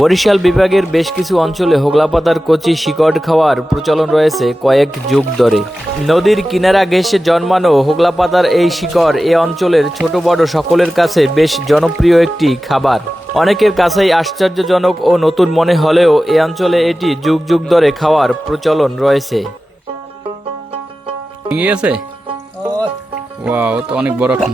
বরিশাল বিভাগের বেশ কিছু অঞ্চলে হোগলা পাতার কচি শিকড় খাওয়ার প্রচলন রয়েছে কয়েক যুগ ধরে। নদীর কিনারা ঘেঁষে জন্মানো হোগলা পাতার এই শিকড় এ অঞ্চলের ছোট বড় সকলের কাছে বেশ জনপ্রিয় একটি খাবার। অনেকের কাছেই আশ্চর্যজনক ও নতুন মনে হলেও এ অঞ্চলে এটি যুগ যুগ ধরে খাওয়ার প্রচলন রয়েছে। ঠিক আছে, ওয়াও, তো অনেক বড় এখন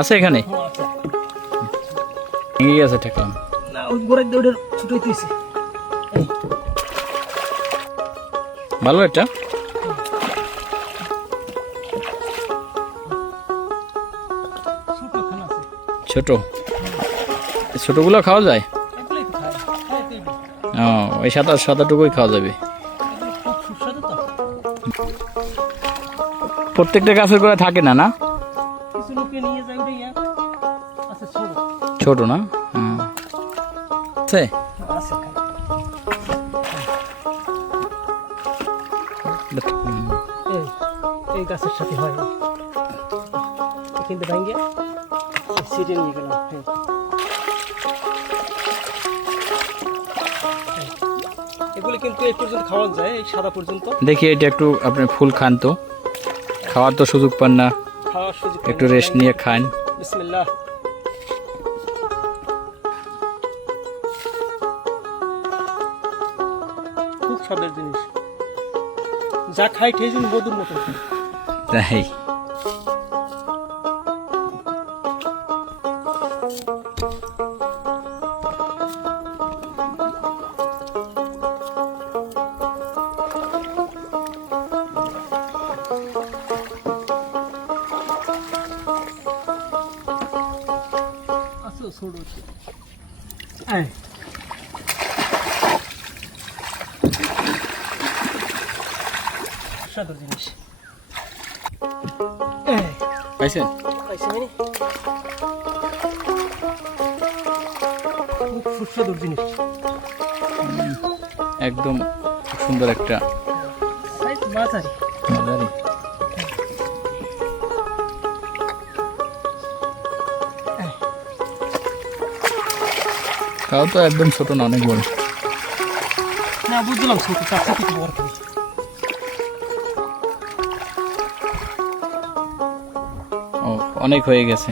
আছে এখানে আছে ঠেকলাম ভালো এটা ছোট ছোটগুলো খাওয়া যায়। ও ওই সাদাটুকুই খাওয়া যাবে। প্রত্যেকটা গাছের গোড়ায় থাকে না না ছোট না আছে এই গাছের সাথে হয় কিন্তু ভাঙ্গে সিটে নিয়ে গেলাম। এগুলো কিন্তু এই পর্যন্ত খাওয়া যায়, এই সাদা পর্যন্ত। দেখি এটা একটু আপনি ফুল খান তো, খাওয়ার তো সুযোগ পান না, খাওয়ার সুযোগ একটু রেস্ট নিয়ে খান। বিসমিল্লাহ। খুব স্বাদের জিনিস, যা খাই খেয়েছেন বধুর মতো। তাই স্বাদের জিনিস পাইছেন? খুব সুস্বাদু জিনিস, একদম খুব সুন্দর একটা মাঝারি। খাওয়া তো একদম ছোট না, অনেক বড়। না বুঝলাম, ছোট তার থেকে বড়। ও অনেক হয়ে গেছে।